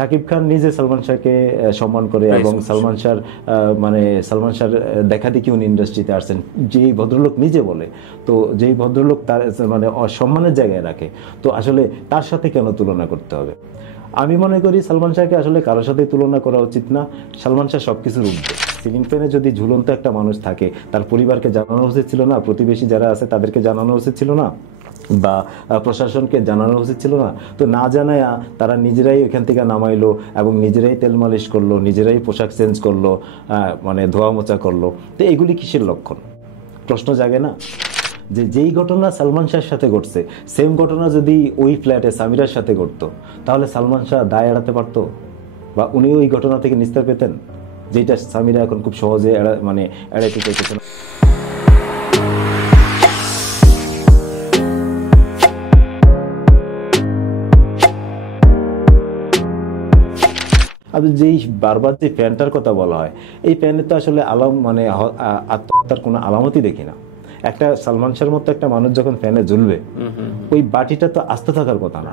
শাকিব খান নিজে সালমান শাহকে সম্মান করে এবং সালমান শাহ মানে সালমান শাহ দেখা দেখি উনি ইন্ডাস্ট্রিতে আসছেন, যেই ভদ্রলোক নিজে বলে, তো যেই ভদ্রলোক তার মানে অসম্মানের জায়গায় রাখে, তো আসলে তার সাথে কেন তুলনা করতে হবে? আমি মনে করি সালমান শাহকে আসলে কারোর সাথে তুলনা করা উচিত না। সালমান শাহ সবকিছুর ঊর্ধ্বে। সিলিং ফ্যানে যদি ঝুলন্ত একটা মানুষ থাকে, তার পরিবারকে জানানো উচিত ছিল না? প্রতিবেশী যারা আছে তাদেরকে জানানো উচিত ছিল না? বা প্রশাসনকে জানানো উচিত ছিল না? তো না জানায় তারা নিজেরাই ওইখান থেকে নামাইলো এবং নিজেরাই তেল মালিশ করলো, নিজেরাই পোশাক চেঞ্জ করলো, মানে ধোয়া মোচা করলো। তো এগুলি কিসের লক্ষণ? প্রশ্ন জাগে না? যে যেই ঘটনা সালমান শাহের সাথে ঘটছে, সেম ঘটনা যদি ওই ফ্ল্যাটে সামিরার সাথে ঘটতো, তাহলে সালমান শাহ দায় এড়াতে পারতো? বা উনি ওই ঘটনা থেকে নিস্তার পেতেন, যেটা সামিরা এখন খুব সহজে মানে এড়াইতে চাইতেছেন। আর যেই বারবার যে ফ্যানটার কথা বলা হয়, এই ফ্যানে তো আসলে মানে আত্মহত্যার কোনো আলামতই দেখি না। একটা সালমান শাহর মতো একটা মানুষ যখন ফ্যানে ঝুলবে, ওই বাটিটা তো আস্ত থাকার কথা না,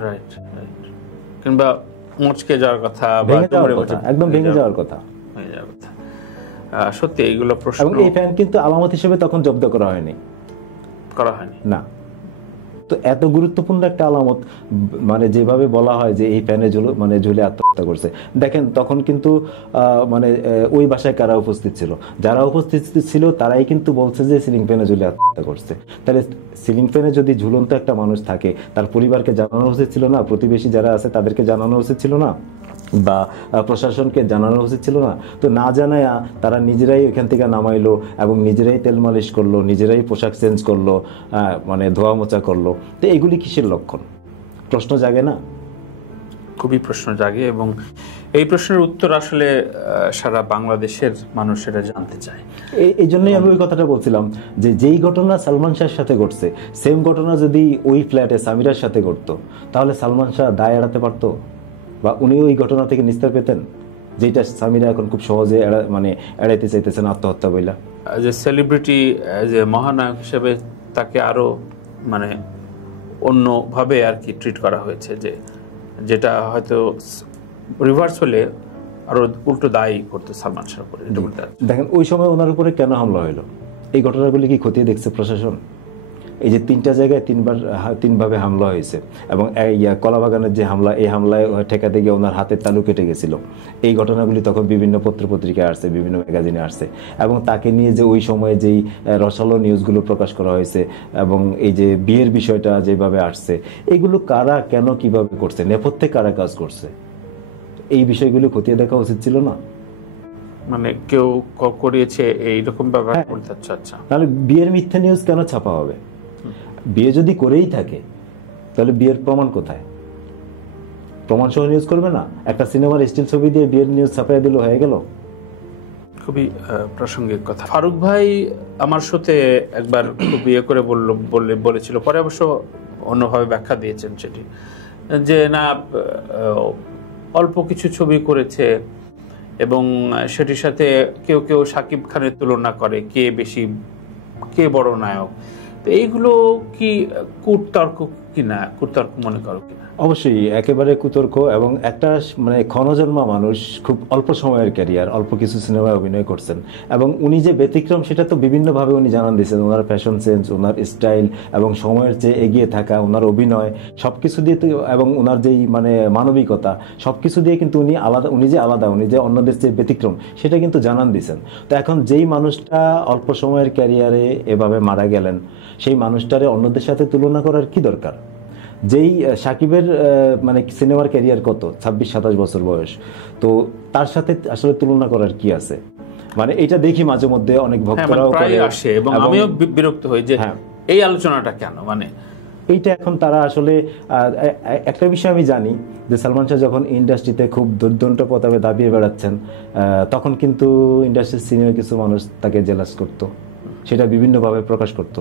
কিংবা মুচকে যাওয়ার কথা, একদম ভেঙে যাওয়ার কথা। সত্যি এইগুলো প্রশ্ন। এবং এই ফ্যান কিন্তু আলামত হিসেবে তখন জব্দ করা হয়নি না। তো এত গুরুত্বপূর্ণ একটা আলামত, মানে যেভাবে বলা হয় যে এই ফ্যানে ঝুলে আত্মহত্যা করছে, দেখেন তখন কিন্তু মানে ওই বাসায় কারা উপস্থিত ছিল? যারা উপস্থিত ছিল তারাই কিন্তু বলছে যে সিলিং ফ্যানে ঝুলে আত্মহত্যা করছে। তাহলে সিলিং ফ্যানে যদি ঝুলন্ত একটা মানুষ থাকে, তার পরিবারকে জানানো উচিত ছিল না? প্রতিবেশী যারা আছে তাদেরকে জানানো উচিত ছিল না? বা প্রশাসনকে জানানো উচিত ছিল না? তো না জানায় তারা নিজেরাই ওইখান থেকে নামাইলো এবং নিজেরাই তেল মালিশ করলো, নিজেরাই পোশাক চেঞ্জ করলো, মানে ধোয়া মোচা করলো। তো এগুলি কিসের লক্ষণ? প্রশ্ন জাগে না? খুবই প্রশ্ন জাগে, এবং এই প্রশ্নের উত্তর আসলে সারা বাংলাদেশের মানুষেরা জানতে চায়। এই জন্যই আমি ওই কথাটা বলছিলাম যে যেই ঘটনা সালমান শাহের সাথে ঘটছে, সেম ঘটনা যদি ওই ফ্ল্যাটে সামিরার সাথে ঘটতো, তাহলে সালমান শাহ দায় এড়াতে পারতো? বা উনি ওই ঘটনা থেকে নিস্তার পেতেন, যেটা সামিরা এখন খুব সহজে মানে এড়াইতে চাইতেছেন আত্মহত্যা বইলা? যে সেলিব্রিটি, যে মহানায়ক হিসেবে তাকে আরো মানে অন্যভাবে আর কি ট্রিট করা হয়েছে, যেটা হয়তো রিভার্স হলে আরো উল্টো দায়ী করতো সালমান শাহর উপরে। দেখেন ওই সময় ওনার উপরে কেন হামলা হলো, এই ঘটনাগুলি কি খতিয়ে দেখছে প্রশাসন? এই যে 3টা জায়গায় 3ভাবে হামলা হয়েছে, এবং কলাবাগানের যে হামলা, এই হামলায় ঠেকাতে গিয়ে ওনার হাতের তালু কেটে গেছিল। এই ঘটনাগুলি তখন বিভিন্ন পত্রপত্রিকায় আসছে, বিভিন্ন ম্যাগাজিনে আসছে, এবং তাকে নিয়ে যে ওই সময়ে যেই রসালো নিউজগুলো প্রকাশ করা হয়েছে, এবং এই যে বিয়ের বিষয়টা যেভাবে আসছে, এগুলো কারা, কেন, কিভাবে করছে, নেপথ্যে কারা কাজ করছে, এই বিষয়গুলো খতিয়ে দেখা উচিত ছিল না? মানে কেউ করিয়েছে এইরকম ব্যাপার। আচ্ছা, তাহলে বিয়ের মিথ্যা নিউজ কেন ছাপা হবে? বিয়ে যদি করেই থাকে, তাহলে বিয়ের প্রমাণ কোথায়? প্রমাণ সহ নিউজ করবে না? একটা সিনেমার স্টিল ছবি দিয়ে বিয়ের নিউজ ছাপাইয়া দিল, হয়ে গেল। খুবই প্রাসঙ্গিক কথা। ফারুক ভাই আমার সাথে একবার খুব ইয়ে করে বলেছিল, পরে অবশ্য অন্যভাবে ব্যাখ্যা দিয়েছেন সেটি, যে না অল্প কিছু ছবি করেছে এবং সেটির সাথে কেউ কেউ শাকিব খানের তুলনা করে, কে বড় নায়ক। তো এইগুলো কি কুতর্ক কিনা, কুতর্ক মনে করো কিনা? অবশ্যই একেবারে কুতর্ক, এবং একটা মানে ক্ষণজন্মা মানুষ, খুব অল্প সময়ের ক্যারিয়ার, অল্প কিছু সিনেমায় অভিনয় করছেন, এবং উনি যে ব্যতিক্রম সেটা তো বিভিন্নভাবে উনি জানান দিয়েছেন। ওনার ফ্যাশন সেন্স, ওনার স্টাইল, এবং সময়ের চেয়ে এগিয়ে থাকা, ওনার অভিনয়, সবকিছু দিয়ে তো, এবং ওনার যেই মানে মানবিকতা, সবকিছু দিয়ে কিন্তু উনি যে আলাদা, উনি যে অন্যদের চেয়ে ব্যতিক্রম, সেটা কিন্তু জানান দিয়েছেন। তো এখন যেই মানুষটা অল্প সময়ের ক্যারিয়ারে এভাবে মারা গেলেন, সেই মানুষটারে অন্যদের সাথে তুলনা করার কি দরকার? যেই সাকিবের মানে সিনেমার ক্যারিয়ার কত, 26-27 বছর বয়স, তো তার সাথে আসলে তুলনা করার কি আছে? মানে এটা দেখি মাঝে মধ্যে অনেক ভক্তরাও আসে, এবং আমিও বিরক্ত হই যে এই আলোচনাটা কেন। মানে এইটা এখন তারা আসলে একটা বিষয় আমি জানি যে সালমান শাহ যখন ইন্ডাস্ট্রিতে খুব দুর্দণ্ড প্রতাপে দাবিয়ে বেড়াচ্ছেন, তখন কিন্তু ইন্ডাস্ট্রির সিনিয়র কিছু মানুষ তাকে জেলাস করতো, সেটা বিভিন্নভাবে প্রকাশ করত।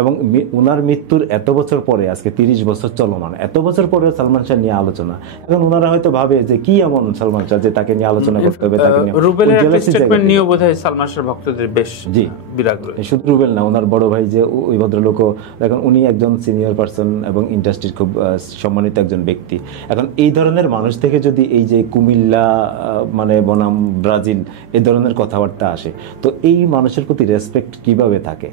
এবং ওনার মৃত্যুর এত বছর পরে, আজকে 30 বছর চলমান, এত বছর পরে সালমান শাহ নিয়ে আলোচনা, এখন ওনারা হয়তো ভাবে যে কি এমন সালমান শাহ যে তাকে নিয়ে আলোচনা করতে হবে। রুবেলের একটা স্টেটমেন্ট নিয়ে বোধহয় সালমান শাহর ভক্তদের বেশ বিরাগ রয়েছে। শুধু রুবেল না, ওনার বড় ভাই যে ওই ভদ্রলোকও, এখন উনি একজন সিনিয়র পার্সন এবং ইন্ডাস্ট্রির খুব সম্মানিত একজন ব্যক্তি। এখন এই ধরনের মানুষ থেকে যদি এই যে কুমিল্লা মানে বনাম ব্রাজিল এই ধরনের কথাবার্তা আসে, তো এই মানুষের প্রতি রেসপেক্ট কিভাবে থাকে?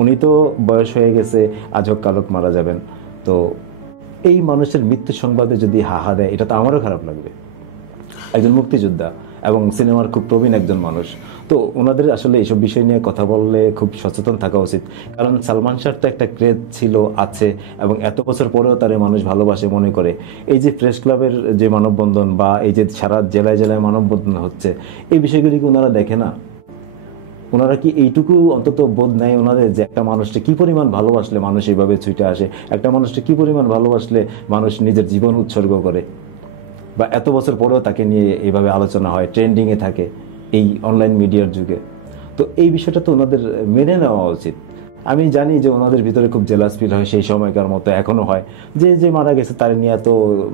উনি তো বয়স হয়ে গেছে, আজ হোক কাল হোক মারা যাবেন। তো এই মানুষের মৃত্যু সংবাদে যদি হাহা দেয়, এটা তো আমারও খারাপ লাগবে। একজন মুক্তিযোদ্ধা এবং সিনেমার খুব প্রবীণ একজন মানুষ, তো ওনাদের আসলে এইসব বিষয় নিয়ে কথা বললে খুব সচেতন থাকা উচিত। কারণ সালমান শাহর তো একটা ক্রেজ ছিল, আছে, এবং এত বছর পরেও তারে মানুষ ভালোবাসে মনে করে। এই যে প্রেস ক্লাবের যে মানববন্ধন বা এই যে সারা জেলায় জেলায় মানববন্ধন হচ্ছে, এই বিষয়গুলি কি ওনারা দেখে না? ওনারা কি এইটুকু অন্তত বোধ নেয় ওনাদের যে একটা মানুষকে কি পরিমাণ ভালোবাসলে মানুষ এইভাবে ছুটে আসে, একটা মানুষকে কি পরিমাণ ভালোবাসলে মানুষ নিজের জীবন উৎসর্গ করে, বা এত বছর পরেও তাকে নিয়ে এইভাবে আলোচনা হয়, ট্রেন্ডিংয়ে থাকে এই অনলাইন মিডিয়ার যুগে। তো এই বিষয়টা তো ওনাদের মেনে নেওয়া উচিত। আমি জানি যে ওনাদের ভিতরে খুব জেলাস ফিল হয়, সেই সময়কার মতো এখনো হয়, যে যে মারা গেছে তার নিয়ে এত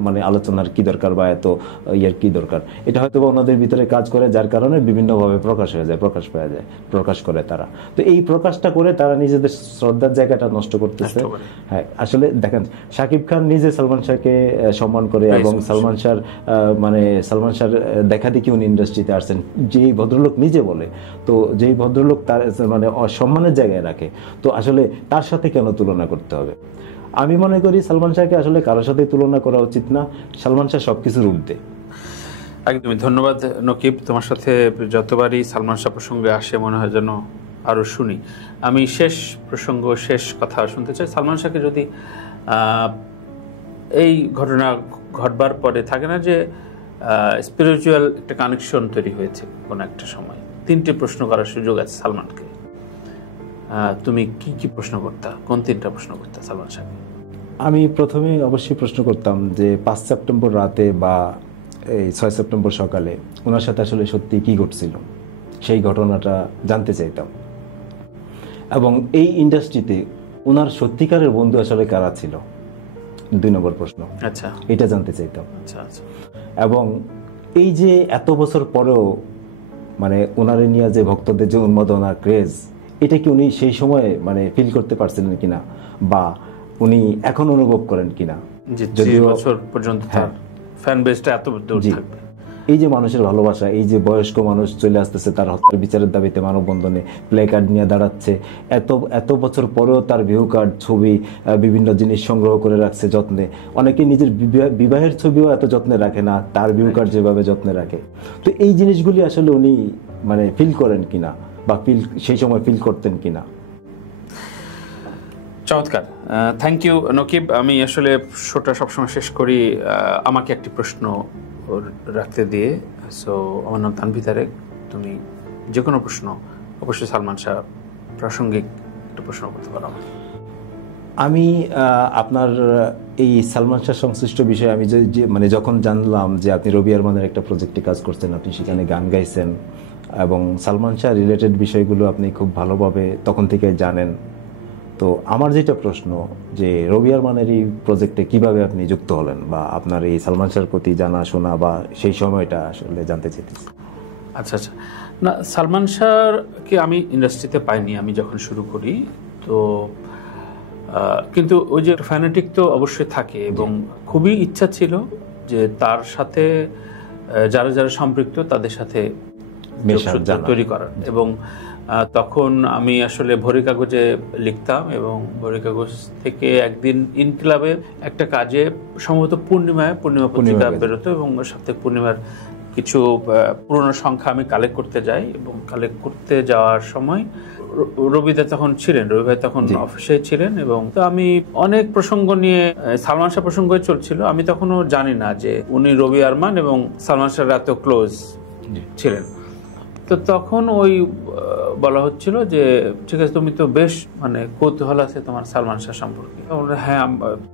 মানে আলোচনার কি দরকার বা এত ইয়ার কি দরকার। এটা হয়তো বা ওনাদের ভিতরে কাজ করে, যার কারণে বিভিন্নভাবে প্রকাশ হয়ে যায়, প্রকাশ পাওয়া যায়, প্রকাশ করে তারা। তো এই প্রকাশটা করে তারা নিজেদের শ্রদ্ধার জায়গাটা নষ্ট করতেছে। হ্যাঁ, আসলে দেখেন, শাকিব খান নিজে সালমান শাহকে সম্মান করে এবং সালমান শাহর দেখা দেখি উনি ইন্ডাস্ট্রিতে আসছেন, যেই ভদ্রলোক নিজে বলে, তো যেই ভদ্রলোক তার মানে অসম্মানের জায়গায় রাখে, তো আসলে তার সাথে কেন তুলনা করতে হবে? আমি মনে করি সালমান শাহকে আসলে কারোর সাথে তুলনা করা উচিত না। সালমান শাহ সবকিছুর ঊর্ধ্বে। একদমই। ধন্যবাদ নকিব। তোমার সাথে যতবারই সালমান শাহ প্রসঙ্গে আসে মনে হয় যেন আরো শুনি। আমি শেষ কথা শুনতে চাই। সালমান শাহকে যদি এই ঘটনা ঘটবার পরে থাকে না যে স্পিরিচুয়াল একটা কানেকশন তৈরি হয়েছে কোন একটা সময়, 3টে প্রশ্ন করার সুযোগ আছে সালমানকে, তুমি কি কি প্রশ্ন করতা? কোন 3টা প্রশ্ন করতা সালমান শাহকে? আমি প্রথমে অবশ্যই প্রশ্ন করতাম যে 5 সেপ্টেম্বর রাতে বা এই 6 সেপ্টেম্বর সকালে ওনার সাথে আসলে সত্যি কি ঘটছিল, সেই ঘটনাটা জানতে চাইতাম। এবং এই ইন্ডাস্ট্রিতে ওনার সত্যিকারের বন্ধু আসলে কারা ছিল, 2 নম্বর প্রশ্ন। আচ্ছা, এটা জানতে চাইতাম। আচ্ছা আচ্ছা। এবং এই যে এত বছর পরেও মানে ওনারে নিয়ে যে ভক্তদের যে উন্মাদনা, ক্রেজ, এটা কি উনি সেই সময় মানে ফিল করতে পারছিলেন কিনা, বা উনি এখন অনুভব করেন কিনা? যদিও বছর পর্যন্ত তার ফ্যান বেসটা এত দূর থাকবে। এই যে মানুষের ভালোবাসা, এই যে বয়স্ক মানুষ চলে আসতেছে তার হত্যার বিচারের দাবিতে মানববন্ধনে, প্লে কার্ড নিয়ে দাঁড়াচ্ছে, এত বছর পরেও তার ভিউ কার্ড, ছবি, বিভিন্ন জিনিস সংগ্রহ করে রাখছে যত্নে। অনেকে নিজের বিবাহের ছবিও এত যত্নে রাখে না, তার ভিউ কার্ড যেভাবে যত্নে রাখে। তো এই জিনিসগুলি আসলে উনি মানে ফিল করেন কিনা, বা সেই সময় ফিল করতেন কিনা। চমৎকার, থ্যাংক ইউ নকিব। আমি আসলে শোটা সবসময় শেষ করি আমাকে একটি প্রশ্ন রাখতে দিয়ে। সো আমার নাম তানভীর তারেক। তুমি যে কোনো প্রশ্ন, অবশ্যই সালমান শাহ প্রাসঙ্গিক একটা প্রশ্ন করতে পারো। আমি আপনার এই সালমান শাহ সংশ্লিষ্ট বিষয়ে আমি মানে যখন জানলাম যে আপনি রবি আরমানের একটা প্রজেক্টে কাজ করছেন, আপনি সেখানে গান গাইছেন এবং সালমান শাহ রিলেটেড বিষয়গুলো আপনি খুব ভালোভাবে তখন থেকে জানেন, তো আমার যেটা প্রশ্ন যে রবি আরমানের এই প্রজেক্টে কিভাবে আপনি যুক্ত হলেন, বা আপনার এই সালমান শাহর প্রতি জানাশোনা বা সেই সময়টা আসলে জানতে চাইতেছি। আচ্ছা আচ্ছা। না, সালমান শাহকে আমি ইন্ডাস্ট্রিতে পাইনি আমি যখন শুরু করি, তো কিন্তু ওই যে ফ্যানেটিক তো অবশ্যই থাকে, এবং খুবই ইচ্ছা ছিল যে তার সাথে যারা যারা সম্পৃক্ত তাদের সাথে তৈরি করার। এবং তখন আমি আসলে ভোরের কাগজে লিখতাম, এবং ভোরের কাগজ থেকে একদিন ইনকিলাবে একটা কাজে সম্ভবত পূর্ণিমা পত্রিকা বেরোতো, এবং সাথে পূর্ণিমার কিছু পুরনো সংখ্যা আমি কালেক্ট করতে যাই, এবং কালেক্ট করতে যাওয়ার সময় রবিদা তখন ছিলেন, রবি ভাই তখন অফিসে ছিলেন, এবং তো আমি অনেক প্রসঙ্গ নিয়ে সালমান শাহ প্রসঙ্গ চলছিল। আমি তখনও জানি না যে উনি রবি আরমান এবং সালমান শাহ এত ক্লোজ ছিলেন। তো তখন ওই বলা হচ্ছিল যে ঠিক আছে, তুমি তো বেশ মানে কৌতূহল আছে তোমার সালমান শাহ সম্পর্কে। হ্যাঁ,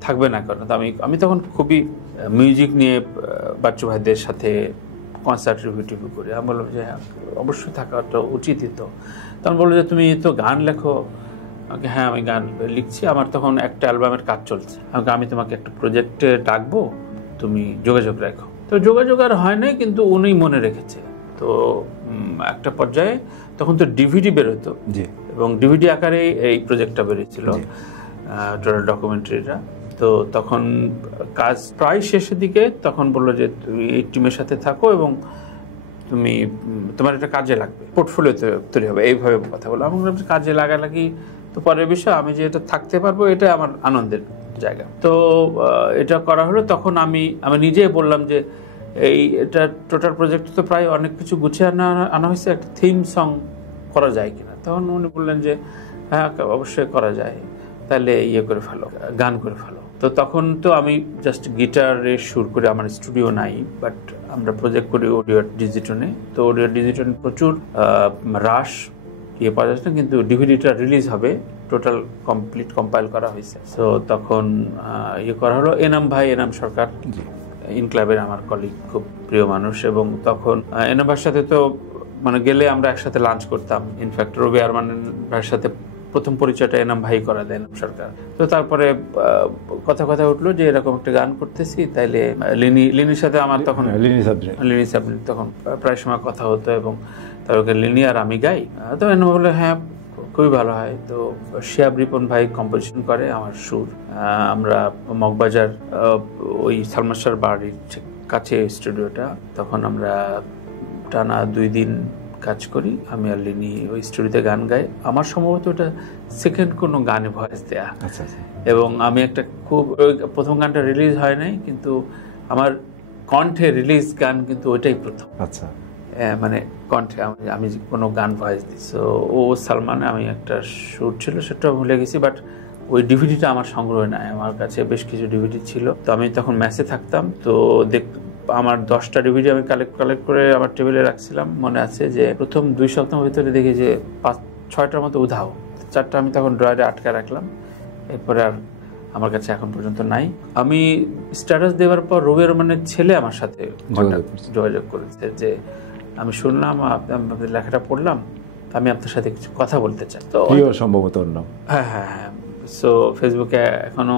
থাকবে না, কারণ আমি তখন খুবই মিউজিক নিয়ে বাচ্চু ভাইদের সাথে কনসার্ট রিভিউ করি। আমি বললাম যে হ্যাঁ অবশ্যই থাকাটা উচিতই। তো তখন বললো যে তুমি তো গান লেখো। হ্যাঁ আমি গান লিখছি, আমার তখন একটা অ্যালবামের কাজ চলছে। আমি তোমাকে একটা প্রজেক্টে ডাকবো, তুমি যোগাযোগ রাখো। তো যোগাযোগ আর হয় নাই, কিন্তু উনি মনে রেখেছে। তো একটা পর্যায়ে তখন তো ডিভিডি বেরোতো, এবং ডিভিডি আকারে এই প্রজেক্টটা বেরিয়েছিল টোটাল ডকুমেন্টারিটা। তো তখন কাজ প্রায় শেষের দিকে, তখন বললো যে তুমি এই টিমের সাথে থাকো এবং তুমি তোমার একটা কাজে লাগবে, পোর্টফোলিও তৈরি হবে, এইভাবে কথা বলো। আমি বললাম কাজে লাগালাগি তো পরের বিষয়, আমি যে এটা থাকতে পারবো এটা আমার আনন্দের জায়গা। তো এটা করা হলো। তখন আমি নিজে বললাম যে এটা টোটাল প্রজেক্ট তো প্রায় অনেক কিছু গুছিয়ে আনা হয়েছে, একটা থিম সং করা যায় কিনা। তখন উনি বললেন যে হ্যাঁ অবশ্যই করা যায়, তাহলে করে ফেলো, গান করে ফেলো। তো তখন তো আমি জাস্ট গিটারে সুর করে, আমার স্টুডিও নাই, বাট আমরা প্রজেক্ট করি অডিও ডিজিটনে। তো অডিও ডিজিটনে প্রচুর রাশ পাওয়া যাচ্ছে না, কিন্তু ডিভিডিটা রিলিজ হবে, টোটাল কমপ্লিট কম্পাইল করা হয়েছে। তো তখন করা হলো। এনাম সরকার ইনক্লাবের আমার কলিগ, খুব প্রিয় মানুষ। এবং তখন এনাম ভাইয়ের সাথে তো মানে গেলে আমরা একসাথে লাঞ্চ করতাম। ইনফ্যাক্ট রবি আরমান ভাইয়ের সাথে প্রথম পরিচয়টা এনাম ভাই করা দেয়, এনাম সরকার। তো তারপরে কথা উঠলো যে এরকম একটা গান করতেছি, তাইলে লিনির সাথে আমার তখন লিনি সাবরিন তখন প্রায় সময় কথা হতো, এবং তারপরে লিনি আর আমি গাই। তো এনাম বললো হ্যাঁ খুবই ভালো হয়। তো শিয়াব রিপন ভাই কম্পোজিশন করে আমার সুর। আমরা মগবাজার ওই সালমান শাহর বাড়ির কাছে স্টুডিওটা, তখন আমরা টানা 2 দিন কাজ করি, আমি আর লিনি ওই স্টুডিওতে গান গাই। আমার সম্ভবত ওটা সেকেন্ড কোনো গানে ভয়েস দেয়া। এবং আমি একটা খুব, প্রথম গানটা রিলিজ হয় নাই, কিন্তু আমার কণ্ঠে রিলিজ গান কিন্তু ওইটাই প্রথম। আচ্ছা, মানে কণ্ঠে আমি কোনো গান ভয়েস দিই। সো ও সালমান, আমি একটা শুট ছিল সেটাও ভুলে গেছি, বাট ওই ডিভিডিটা আমার সংগ্রহে নাই, আমার কাছে বেশ কিছু ডিভিডি ছিল। তো আমি তখন ম্যাচে থাকতাম, তো আমার 10টা ডিভিডি আমি কালেক্ট করে আমার টেবিলে রাখছিলাম। মনে আছে যে প্রথম 2 সপ্তাহের ভিতরে দেখি যে 5-6টার মতো উধাও, 4টা আমি তখন ড্রয়ারে আটকে রাখলাম। এরপরে আর আমার কাছে এখন পর্যন্ত নাই। আমি স্ট্যাটাস দেওয়ার পর রবি রহমানের ছেলে আমার সাথে যোগাযোগ করেছে যে আমি শুনলাম আপনাদের লেখাটা পড়লাম, আমি আপনার সাথে কিছু কথা বলতে চাই। তো সম্ভবত হ্যাঁ, সো ফেসবুকে এখনো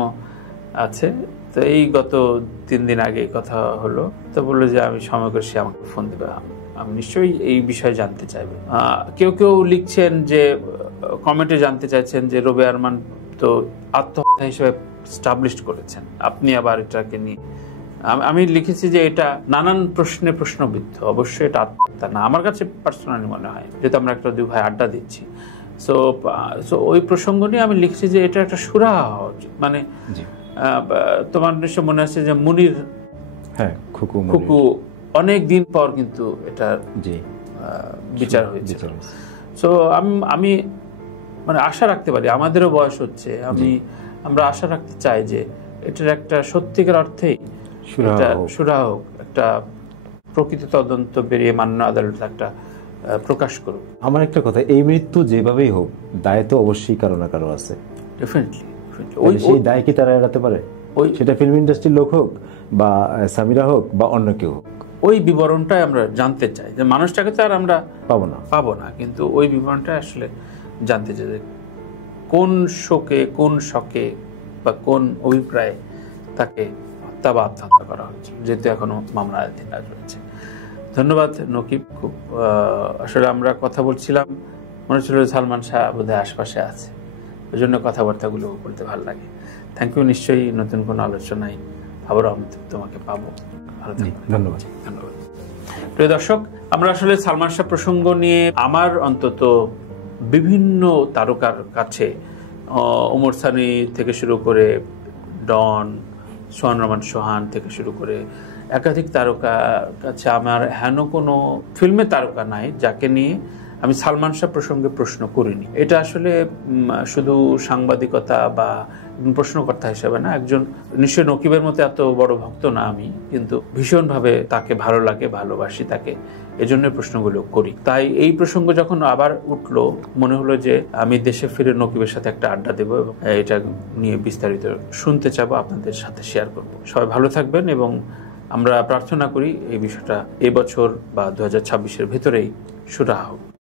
আছে। তো এই গত 3 দিন আগে কথা হলো। তো বললো যে আমি সময় করে সে আমাকে ফোন দেবে, আমি নিশ্চয়ই এই বিষয়ে জানতে চাইবে। কেউ লিখছেন যে কমেন্টে জানতে চাইছেন যে রবি আরমান তো আত্মহত্যা হিসেবে স্টাবলিশ করেছেন, আপনি আবার এটাকে নিয়ে। আমি লিখেছি যে এটা নানান প্রশ্নে প্রশ্নবিদ্ধ, অবশ্যই এটা আত্মহত্যা না আমার কাছে পার্সোনালি মনে হয়, যেহেতু আমরা একটা 2 ভাই আড্ডা দিচ্ছি। সো ওই প্রসঙ্গ নিয়ে আমি লিখছি যে এটা একটা সুরাহা হওয়া উচিত। মানে তোমার নিশ্চয় মনে আছে যে মুনির খুকু অনেক দিন পর কিন্তু এটা বিচার হয়েছে। সো আমি মানে আশা রাখতে পারি, আমাদেরও বয়স হচ্ছে, আমরা আশা রাখতে চাই যে এটার একটা সত্যিকার অর্থেই সুরাহা হোক, একটা প্রকৃত তদন্ত বেরিয়ে মান্য আদালত একটা প্রকাশ করুক। আমার একটা কথা, এই মৃত্যু যেভাবেই হোক দায় তো অবশ্যই কারো না কারো আছে। ডেফিনেটলি সেই দায় কি তারা এড়াতে পারে? সেটা ফিল্ম ইন্ডাস্ট্রির লোক হোক বা সামিরা হোক বা অন্য কেউ হোক, ওই বিবরণটাই আমরা জানতে চাই। যে মানুষটাকে তো আর আমরা পাবো না, কিন্তু ওই বিবরণটা আসলে জানতে চাই যে কোন শোকে, কোন শকে বা কোন অভিপ্রায়ে তাকে হত্যা বা আত্মহত্যা করা হয়েছে, যেহেতু এখনো মামলাধীন রয়েছে। ধন্যবাদ নকিব। খুব আসলে আমরা কথা বলছিলাম, মনে হচ্ছিল সালমান শাহ বোধহয় আশপাশে আছে, ওই জন্য কথাবার্তাগুলো বলতে ভালো লাগে। Thank you. নিশ্চয়ই নতুন কোনো আলোচনায় আবারও আমি তোমাকে পাবো। ধন্যবাদ। প্রিয় দর্শক, আমরা আসলে সালমান শাহ প্রসঙ্গ নিয়ে আমার অন্তত বিভিন্ন তারকার কাছে, ওমর সানি থেকে শুরু করে ডন, সোহান রহমান সোহান থেকে শুরু করে একাধিক তারকার কাছে আমার হেন কোনো ফিল্মের তারকা নাই যাকে নিয়ে আমি সালমান শাহ প্রসঙ্গে প্রশ্ন করিনি। এটা আসলে শুধু সাংবাদিকতা বা প্রশ্নকর্তা হিসেবে না, একজন নিশ্চয় নকিবের মতো এত বড় ভক্ত না আমি, কিন্তু ভীষণভাবে তাকে ভালো লাগে, ভালোবাসি তাকে, এজন্য প্রশ্নগুলো করি। তাই এই প্রসঙ্গ যখন আবার উঠলো, মনে হলো যে আমি দেশে ফিরে নকিবের সাথে একটা আড্ডা দেবো এবং এটা নিয়ে বিস্তারিত শুনতে চাবো, আপনাদের সাথে শেয়ার করব। সবাই ভালো থাকবেন এবং আমরা প্রার্থনা করি এই বিষয়টা এবছর বা 2026-এর ভেতরেই সুরাহা হোক।